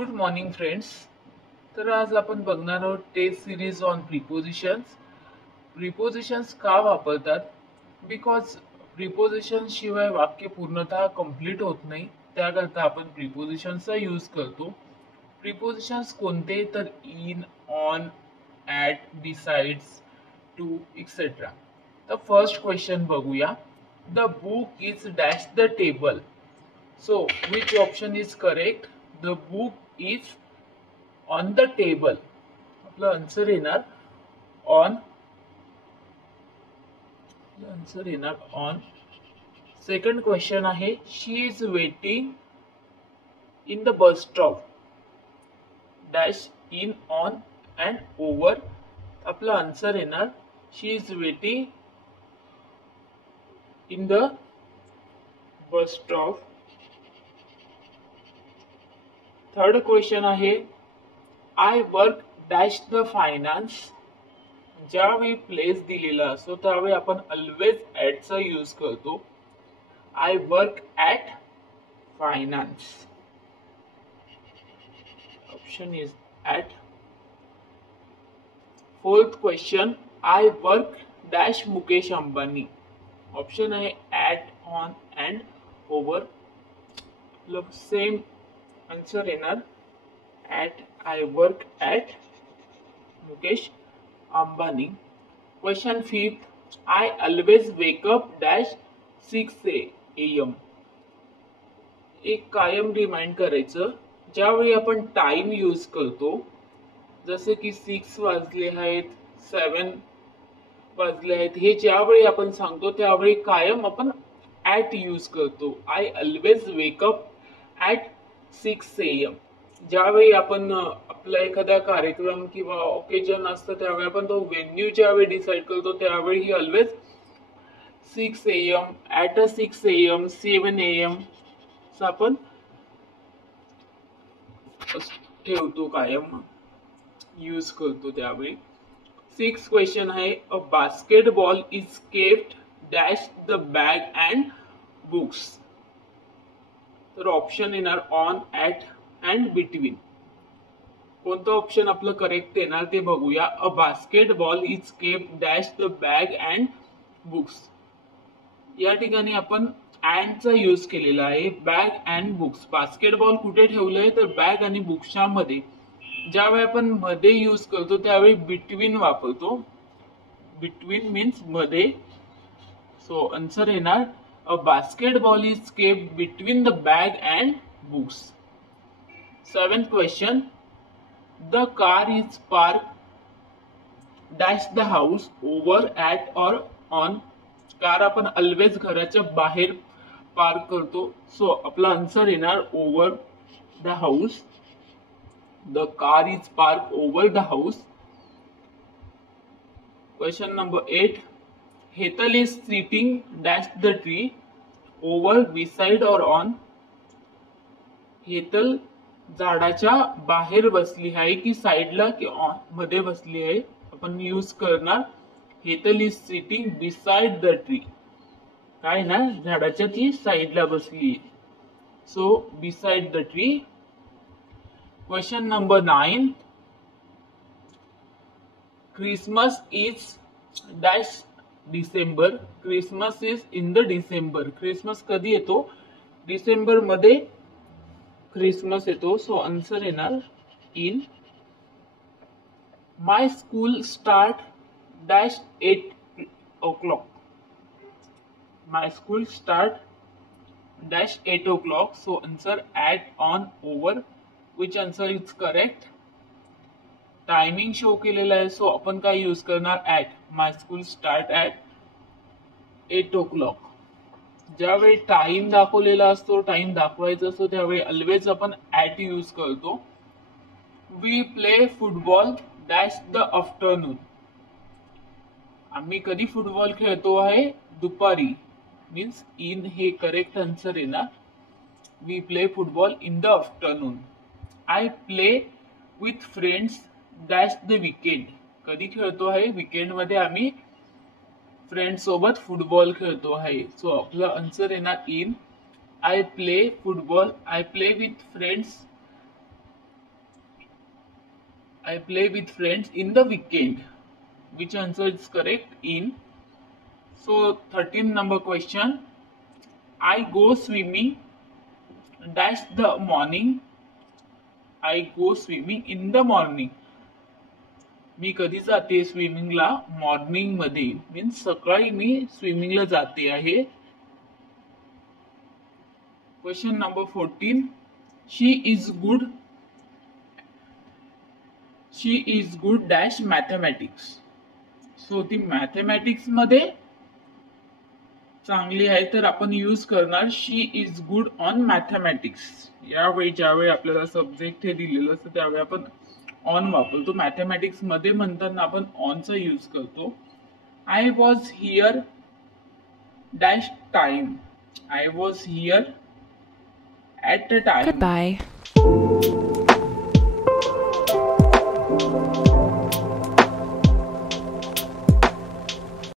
Good morning friends. तर आज आपण बघणार आहोत test series on prepositions. Prepositions का वापरतात? बिकॉज प्रिपोजिशन शिवाय वाक्य पूर्णतः कंप्लीट होत नाही, त्याकरता आपण प्रिपोजिशन्सचा यूज करतो. प्रिपोजिशन्स कोणते? तर in, on, at, besides, to, etcetera. तर फर्स्ट क्वेश्चन बघूया. The book is dash the table. So, which option is correct? The book is on the table. आपलं आन्सर येणार on. आन्सर येणार on. सेकंड क्वेश्चन आहे she is waiting in the bus stop. Dash in, on and over. आपलं answer येणार she is waiting in the bus stop. Third question आहे I work dash the finance. ज्यावेळी place दिलेला असतो त्यावेळी आपण always ॲटचा यूज करतो. I work at finance. Option is at. Fourth question I work dash Mukesh Ambani. Option आहे at, on and over. Same answer येणार at. I work at Mukesh Ambani. Question fifth I always wake up dash 6 AM. एक कायम remind करायचं ज्यावेळी आपण time use करतो, जसे की 6 वाजले आहेत, 7 वाजले आहेत, हे ज्यावेळी आपण सांगतो त्यावेळी कायम आपण ॲट यूज करतो. I always wake up at 6 AM. ज्यावेळी आपण आपला एखादा कार्यक्रम किंवा ओकेजन असतं त्यावेळी आपण तो व्हेन्यू ज्यावेळी डिसाइड करतो त्यावेळी always 6 AM, at 6 AM, 7 AM असं आपण ठेवतो, कायम यूज करतो त्यावेळी. सिक्स क्वेश्चन आहे a basketball is kept dash the bag and books. तर ऑप्शन येणार ऑन, ॲट अँड बिटवीन. कोणतं ऑप्शन आपलं करेक्ट येणार ते बघूया. A basketball is kept dash the bag and books. या ठिकाणी आपण अँडचा यूज केलेला आहे. Bag and books. बास्केटबॉल कुठे ठेवलंय? तर बॅग आणि बुक्सच्या मध्ये. ज्यावेळी आपण मध्ये यूज करतो त्यावेळी बिटवीन वापरतो. बिटवीन मीन्स मध्ये. सो आन्सर येणार a basketball is kept between the bag and books. Seventh question. The car is parked dash the house, over, at or on. Car आपण ऑलवेज घराच्या बाहेर पार्क करतो. So आपला answer येणार over the house. The car is park over the house. Question number 8. Hetal is sitting dash the tree, over, beside or on. Hetal झाडाच्या बाहेर बसली आहे की साइडला की ऑन मध्ये बसली आहे. आपण यूज करणार Hetal is sitting beside the tree. काय ना, झाडाच्या ती साइडला बसली. So beside the tree. Question number 9. Christmas is dash December. Christmas is in the December. Christmas कधी येतो? डिसेंबर मध्ये क्रिसमस येतो. सो आन्सर येणार in. My school start dash 8 o'clock. My school start dash 8 o'clock. So answer at, on, over. Which answer is correct? Timing show केलेला आहे so आपण काय use करणार? At. My school start at 8 o'clock. ज्यावेळी time दाखवलेला असतो, time दाखवायचा असतो त्यावेळी ऑलवेज आपण ॲट यूज करतो. We play football dash the afternoon. आम्ही कधी फुटबॉल खेळतो आहे? दुपारी. मीन्स इन हे करेक्ट आन्सर येणार. We play football in the afternoon. I play with friends dash the weekend. कधी खेळतो आहे? वीकेंड मध्ये आम्ही फ्रेंड सोबत फुटबॉल खेळतो आहे. सो आपला आन्सर येणार in. I play football. I play with friends I play with friends in the weekend. Which answer is correct? In. So 13 number question. I go swimming dash the morning. I go swimming in the morning. मी कधी जाते स्विमिंगला? Morning मध्ये. Means सकाळी मी स्विमिंगला जाते आहे. Question number 14. She is good dash mathematics. So ती mathematics मध्ये चांगली आहे, तर आपण यूज करणार शी इज गुड ऑन मॅथमॅटिक्स. यावेळी ज्यावेळी आपल्याला सब्जेक्ट हे दिलेलं असतं त्यावेळी आपण ऑन वापरतो. मॅथमॅटिक्स मध्ये म्हणताना आपण ऑनचा यूज करतो. I was here dash time. I was here at a time. Goodbye.